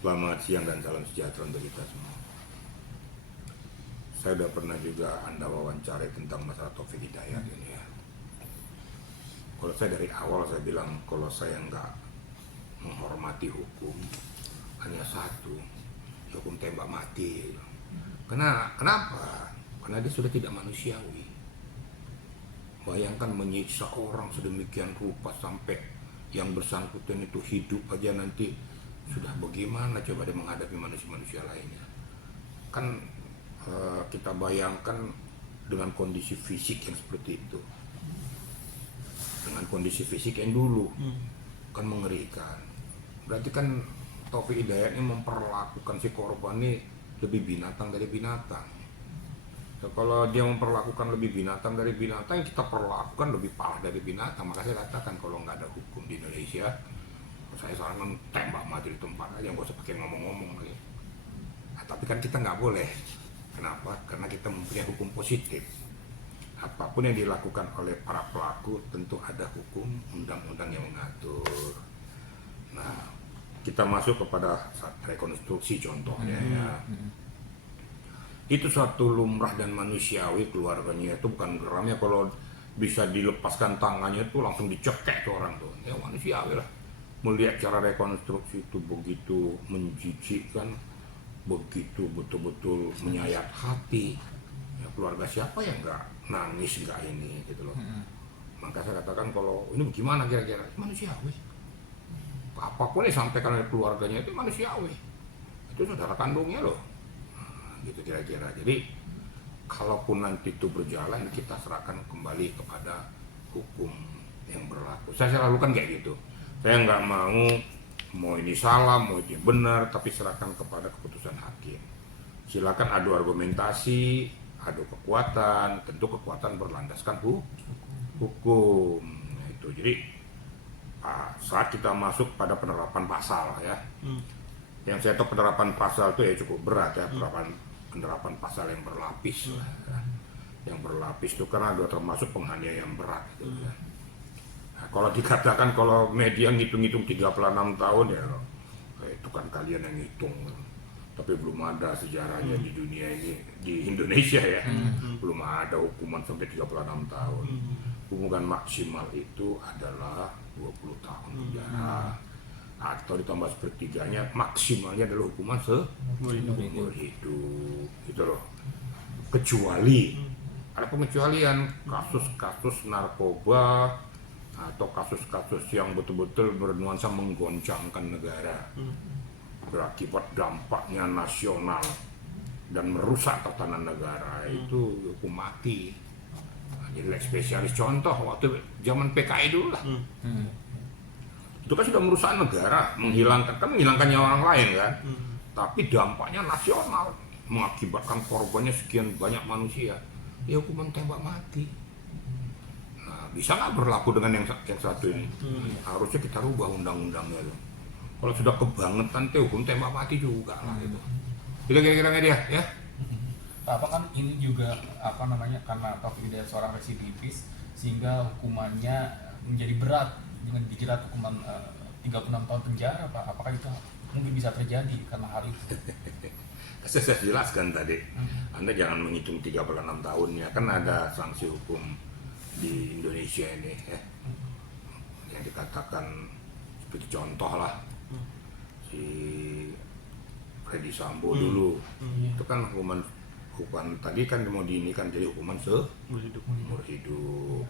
Selamat siang dan salam sejahtera untuk kita semua. Saya sudah pernah juga Anda wawancara tentang masalah Taufik Hidayat ini ya. Kalau saya dari awal saya bilang kalau saya nggak menghormati hukum hanya satu, hukum tembak mati. Kenapa? Karena dia sudah tidak manusiawi. Bayangkan menyiksa orang sedemikian rupa sampai yang bersangkutan itu hidup aja nanti sudah bagaimana coba dia menghadapi manusia-manusia lainnya. Kan kita bayangkan dengan kondisi fisik yang seperti itu, dengan kondisi fisik yang dulu kan mengerikan. Berarti kan Taufik Hidayat ini memperlakukan si korban ini lebih binatang dari binatang. So, kalau dia memperlakukan lebih binatang dari binatang, kita perlakukan lebih parah dari binatang. Maka saya katakan kalau nggak ada hukum di Indonesia, saya sarankan tembak mati di tempat aja, nggak usah pakai ngomong-ngomong lagi. Nah, tapi kan kita nggak boleh. Kenapa? Karena kita mempunyai hukum positif. Apapun yang dilakukan oleh para pelaku tentu ada hukum undang-undang yang mengatur. Nah, kita masuk kepada rekonstruksi contohnya ya. Itu suatu lumrah dan manusiawi keluarganya itu bukan geramnya kalau bisa dilepaskan tangannya itu langsung dicekek tuh orang tuh. Ya manusiawi lah. Melihat cara rekonstruksi itu begitu menjijikkan, begitu betul-betul menyayat hati. Ya, keluarga siapa yang nggak nangis nggak ini gitu loh. Maka saya katakan kalau ini bagaimana kira-kira manusiawi. Apapun yang disampaikan oleh keluarganya itu manusiawi. Itu saudara kandungnya loh. Nah, gitu kira-kira. Jadi kalaupun nanti itu berjalan kita serahkan kembali kepada hukum yang berlaku. Saya selalu kan kayak gitu. Saya nggak mau ini salah, mau ini benar, tapi serahkan kepada keputusan hakim. Silakan adu argumentasi, adu kekuatan, tentu kekuatan berlandaskan hukum. Nah, itu jadi saat kita masuk pada penerapan pasal ya, yang saya tahu penerapan pasal itu ya cukup berat ya, penerapan pasal yang berlapis lah, ya. Yang berlapis itu karena ada termasuk penganiayaan berat gitu ya. Nah, kalau dikatakan kalau media ngitung-ngitung 36 tahun ya itu kan kalian yang ngitung, tapi belum ada sejarahnya di dunia ini, di Indonesia ya, belum ada hukuman sampai 36 tahun. Hukuman maksimal itu adalah 20 tahun penjara atau ditambah sepertiganya, maksimalnya adalah hukuman seumur hidup gitu loh. Kecuali ada pengecualian kasus-kasus narkoba atau kasus-kasus yang betul-betul bernuansa menggoncangkan negara, berakibat dampaknya nasional dan merusak tatanan negara, itu hukum mati. Jadi spesialis contoh waktu zaman PKI dulu lah. Itu kan sudah merusak negara, menghilangkan nyawa orang lain kan. Tapi dampaknya nasional, mengakibatkan korbannya sekian banyak manusia. Ya hukuman tembak mati. Nah, bisa nggak berlaku dengan yang satu ini? Harusnya kita rubah undang-undangnya loh. Kalau sudah kebangetan tuh hukum tembak mati juga lah itu. Itu kira-kira dia ya. Apa kan ini juga karena Taufik Hidayat seorang residivis sehingga hukumannya menjadi berat dengan dijerat hukuman 36 tahun penjara, Pak. Apakah itu mungkin bisa terjadi karena hal itu? Saya jelaskan tadi, Anda jangan menghitung 36 tahunnya, kan ada sanksi hukum di Indonesia ini ya, yang dikatakan seperti contoh lah si Freddy Sambo dulu, itu kan hukuman tadi kan mau diinikan jadi hukuman seumur hidup.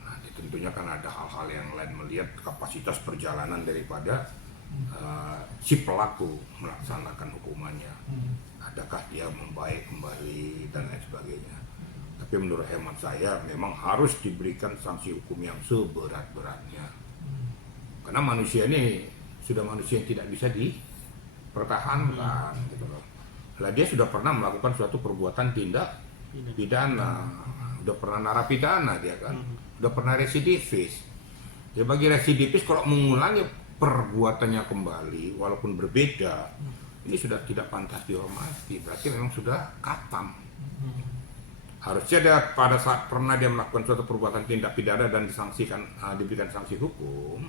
Nah, tentunya kan ada hal-hal yang lain, melihat kapasitas perjalanan daripada si pelaku melaksanakan hukumannya. Adakah dia membaik kembali dan lain sebagainya. Tapi menurut hemat saya memang harus diberikan sanksi hukum yang seberat-beratnya. Karena manusia ini sudah manusia yang tidak bisa dipertahankan gitu loh. Lah dia sudah pernah melakukan suatu perbuatan tindak pidana, udah pernah narapidana dia kan, udah pernah residivis. Ya bagi residivis kalau mengulangi perbuatannya kembali walaupun berbeda, ini sudah tidak pantas dihormati, berarti memang sudah katam. Harusnya dia pada saat pernah dia melakukan suatu perbuatan tindak pidana dan disangsikan, diberikan sanksi hukum,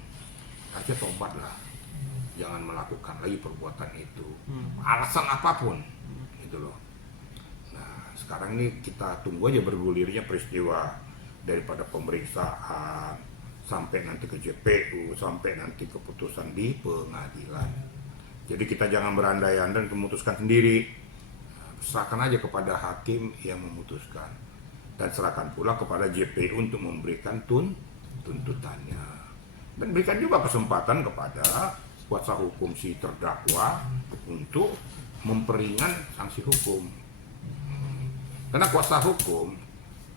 harusnya tobat lah. jangan melakukan lagi perbuatan itu, alasan apapun, gitu loh. Nah, sekarang ini kita tunggu aja bergulirnya peristiwa daripada pemeriksaan sampai nanti ke JPU, sampai nanti keputusan di pengadilan. Jadi kita jangan berandai-andai memutuskan sendiri, serahkan aja kepada hakim yang memutuskan, dan serahkan pula kepada JPU untuk memberikan tuntutannya, dan berikan juga kesempatan kepada kuasa hukum si terdakwa untuk memperingan sanksi hukum. Karena kuasa hukum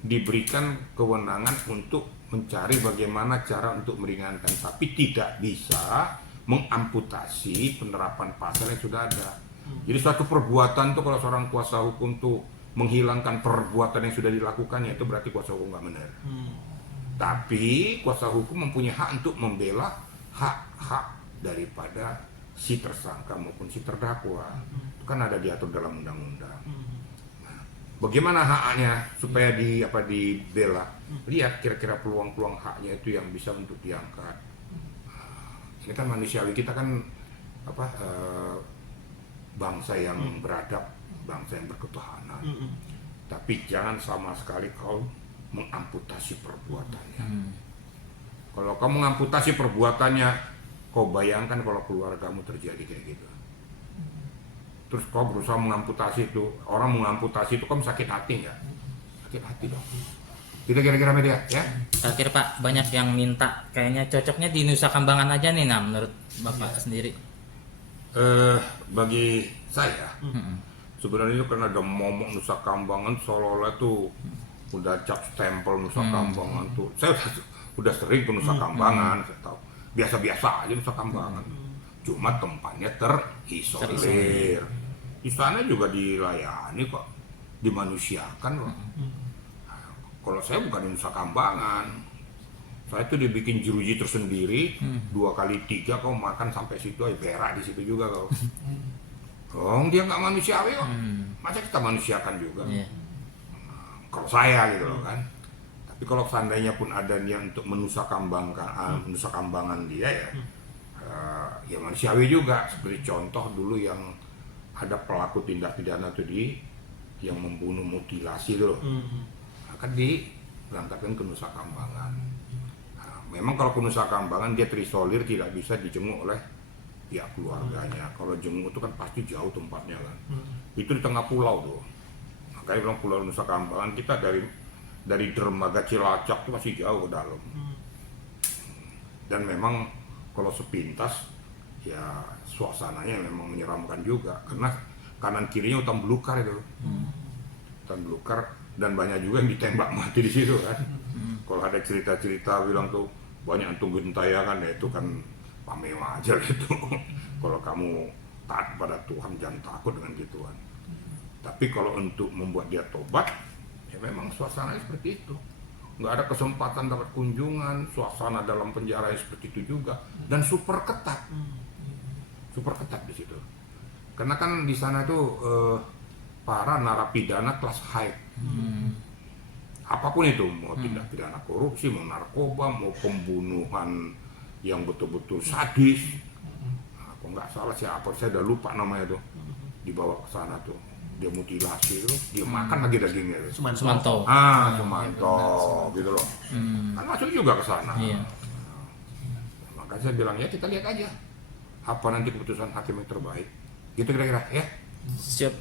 diberikan kewenangan untuk mencari bagaimana cara untuk meringankan, tapi tidak bisa mengamputasi penerapan pasal yang sudah ada. Jadi suatu perbuatan tuh kalau seorang kuasa hukum tuh menghilangkan perbuatan yang sudah dilakukannya, itu berarti kuasa hukum nggak benar. Tapi kuasa hukum mempunyai hak untuk membela hak-hak daripada si tersangka maupun si terdakwa. Itu kan ada diatur dalam undang-undang. Nah, bagaimana haknya supaya dibela? Lihat kira-kira peluang-peluang haknya itu yang bisa untuk diangkat. Nah, ini kan manusiawi, kita kan bangsa yang beradab, bangsa yang berketuhanan. Tapi jangan sama sekali kau mengamputasi perbuatannya. Kalau kau mengamputasi perbuatannya, kau bayangkan kalau keluargamu terjadi kayak gitu. Terus kau berusaha mengamputasi itu, orang mengamputasi itu, kamu sakit hati nggak? Sakit hati dong. Kita kira-kira media, ya? Terakhir Pak, banyak yang minta kayaknya cocoknya di Nusa Kambangan aja nih, nah menurut Bapak sendiri. Bagi saya, sebenarnya itu karena ada momok Nusa Kambangan seolah-olah tuh udah cap stempel Nusa Kambangan tuh. Saya udah sering ke Nusa Kambangan, saya tahu. Biasa-biasa aja Nusa Kambangan. Cuma tempatnya terisolir. Di sana juga dilayani kok, dimanusiakan kok. Kalau saya bukan di Nusa Kambangan, saya tuh dibikin jeruji tersendiri, 2 kali 3 kau makan sampai situ, berak di situ juga kau. Dia nggak manusiawi kok, masa kita manusiakan juga? Kalau saya gitu loh kan. Tapi kalau seandainya pun ada niat untuk menusa kambangan dia ya manusiawi juga. Seperti contoh dulu yang ada pelaku tindak pidana tuh yang membunuh mutilasi tuh, akan diberangkatkan ke Nusa Kambangan. Nah, memang kalau ke Nusa Kambangan dia terisolir, tidak bisa dijenguk oleh pihak keluarganya. Kalau jenguk itu kan pasti jauh tempatnya kan. Itu di tengah pulau tuh. Makanya bilang Pulau Nusa Kambangan, kita dari dermaga Cilacap itu masih jauh ke dalam. Dan memang kalau sepintas ya suasananya memang menyeramkan juga, karena kanan kirinya hutan belukar itu. Hutan belukar, dan banyak juga yang ditembak mati di situ kan. Kalau ada cerita-cerita bilang tuh banyak yang tunggu gentayangan, ya itu kan pamewa aja gitu. Kalau kamu taat pada Tuhan, jangan takut dengan gituan. Tapi kalau untuk membuat dia tobat, ya memang suasananya seperti itu. Nggak ada kesempatan dapat kunjungan, suasana dalam penjara seperti itu juga, dan super ketat di situ. Karena kan di sana tuh para narapidana kelas high, apapun itu, mau tindak pidana korupsi, mau narkoba, mau pembunuhan yang betul-betul sadis. Kalau nggak salah siapa, saya udah lupa namanya tuh, dibawa ke sana tuh. Dia mutilasi itu, dia makan lagi dagingnya. Sumanto. Sumanto, gitu loh. Kan masuk juga ke sana. Iya. Makanya saya bilang ya kita lihat aja apa nanti keputusan hakim yang terbaik. Gitu kira-kira ya. Siap.